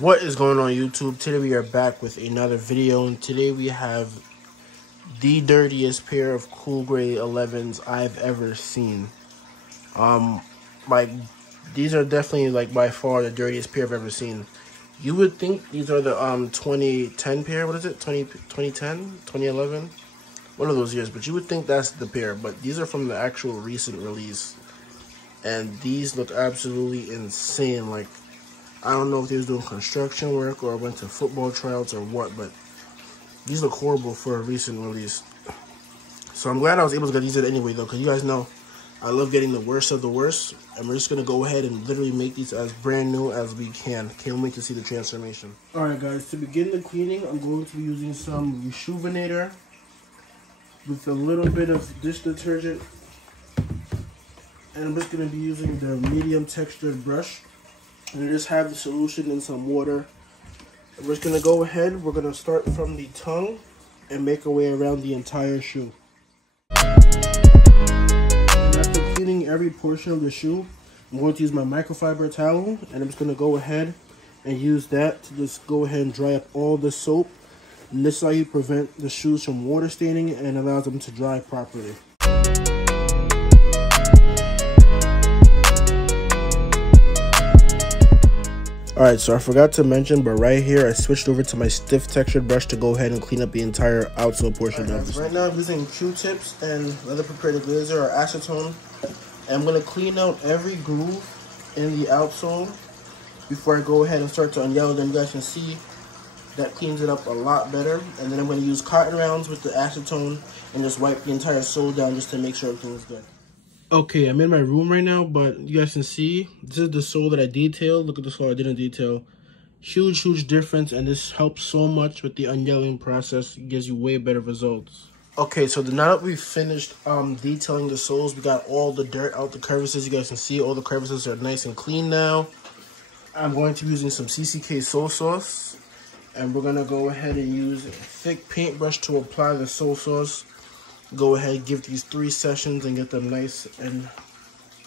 What is going on YouTube? Today we are back with another video, and today we have the dirtiest pair of cool gray 11s I've ever seen. Like, these are definitely like by far the dirtiest pair I've ever seen. You would think these are the 2010 pair. What is it? 2010, 2011, one of those years. But you would think that's the pair, but these are from the actual recent release, and these look absolutely insane. Like, I don't know if they was doing construction work or went to football tryouts or what, but these look horrible for a recent release. So I'm glad I was able to get these anyway, though, because you guys know I love getting the worst of the worst. And we're just going to go ahead and literally make these as brand new as we can. Can't wait to see the transformation. Alright guys, to begin the cleaning, I'm going to be using some Rejuvenator with a little bit of dish detergent. And I'm just going to be using the medium textured brush. And just have the solution in some water. And we're just going to go ahead. We're going to start from the tongue and make our way around the entire shoe. And after cleaning every portion of the shoe, I'm going to use my microfiber towel. And I'm just going to go ahead and use that to just go ahead and dry up all the soap. And this is how you prevent the shoes from water staining and allows them to dry properly. Alright, so I forgot to mention, but right here I switched over to my stiff textured brush to go ahead and clean up the entire outsole portion of this. Right now I'm using Q-tips and leather prepared glazer or acetone. And I'm going to clean out every groove in the outsole before I go ahead and start to unyellow them. You guys can see that cleans it up a lot better. And then I'm going to use cotton rounds with the acetone and just wipe the entire sole down just to make sure everything is good. Okay, I'm in my room right now, but you guys can see this is the sole that I detailed. Look at the sole I didn't detail. Huge difference, and this helps so much with the unyellowing process. It gives you way better results. Okay, so now that we've finished detailing the soles, we got all the dirt out the crevices. You guys can see all the crevices are nice and clean now. I'm going to be using some CCK sole sauce, and we're going to go ahead and use a thick paintbrush to apply the sole sauce. Go ahead, give these 3 sessions and get them nice and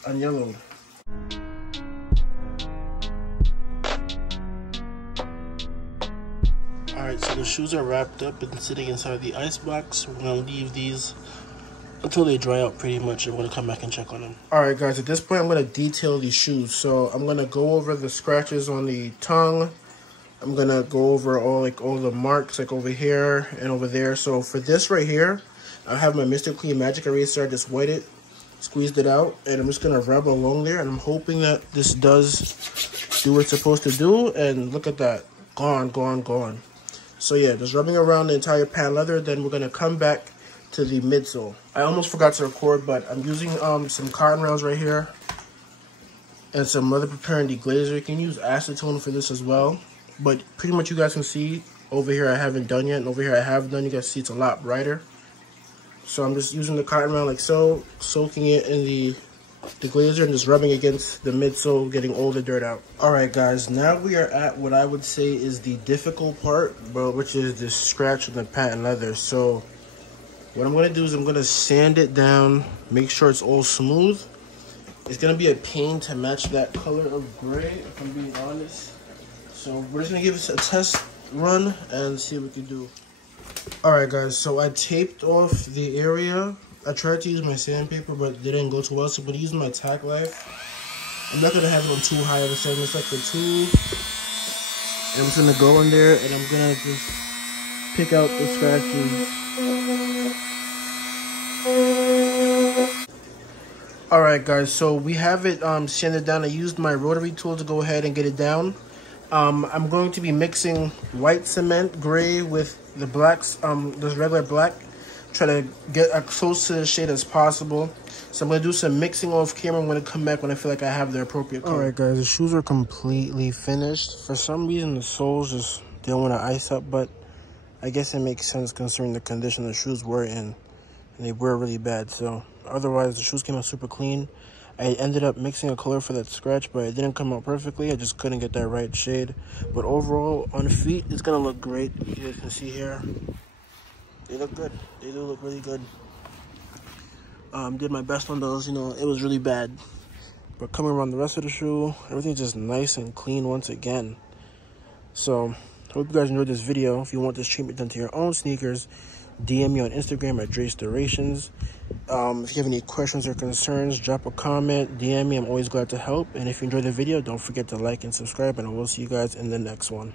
unyellowed. Alright, so the shoes are wrapped up and sitting inside the ice box. We're going to leave these until they dry out pretty much, and we're going to come back and check on them. Alright guys, at this point I'm going to detail these shoes. So I'm going to go over the scratches on the tongue. I'm going to go over all the marks like over here and over there. So for this right here, I have my Mr. Clean Magic Eraser. I just wet it, squeezed it out, and I'm just going to rub along there. And I'm hoping that this does do what it's supposed to do. And look at that. Gone. So yeah, just rubbing around the entire patent leather. Then we're going to come back to the midsole. I almost forgot to record, but I'm using some cotton rounds right here. And some leather preparing deglazer. You can use acetone for this as well. But pretty much you guys can see over here I haven't done yet. And over here I have done. You guys see it's a lot brighter. So I'm just using the cotton round like so, soaking it in the glazer and just rubbing against the midsole, getting all the dirt out. Alright guys, now we are at what I would say is the difficult part, which is the scratch on the patent leather. So what I'm going to do is I'm going to sand it down, make sure it's all smooth. It's going to be a pain to match that color of gray, if I'm being honest. So we're just going to give this a test run and see what we can do. Alright guys, so I taped off the area. I tried to use my sandpaper, but it didn't go too well, so I'm going to use my tack knife. I'm not going to have it on too high of a setting. It's like the 2. And I'm just going to go in there, and I'm going to just pick out the scratches. Alright guys, so we have it sanded down. I used my rotary tool to go ahead and get it down. I'm going to be mixing white cement gray with the blacks, this regular black. Try to get as close to the shade as possible. So I'm going to do some mixing off camera. I'm going to come back when I feel like I have the appropriate color. Alright guys, the shoes are completely finished. For some reason the soles just didn't want to ice up, but I guess it makes sense considering the condition the shoes were in. And they were really bad. So otherwise the shoes came out super clean. I ended up mixing a color for that scratch, but it didn't come out perfectly. I just couldn't get that right shade. But overall, on feet, it's going to look great. You guys can see here. They look good. They do look really good. Did my best on those. You know, it was really bad. But coming around the rest of the shoe, everything's just nice and clean once again. So hope you guys enjoyed this video. If you want this treatment done to your own sneakers, DM me on Instagram at Dirtiest. If you have any questions or concerns, drop a comment, DM me. I'm always glad to help. And if you enjoyed the video, don't forget to like and subscribe, and I will see you guys in the next one.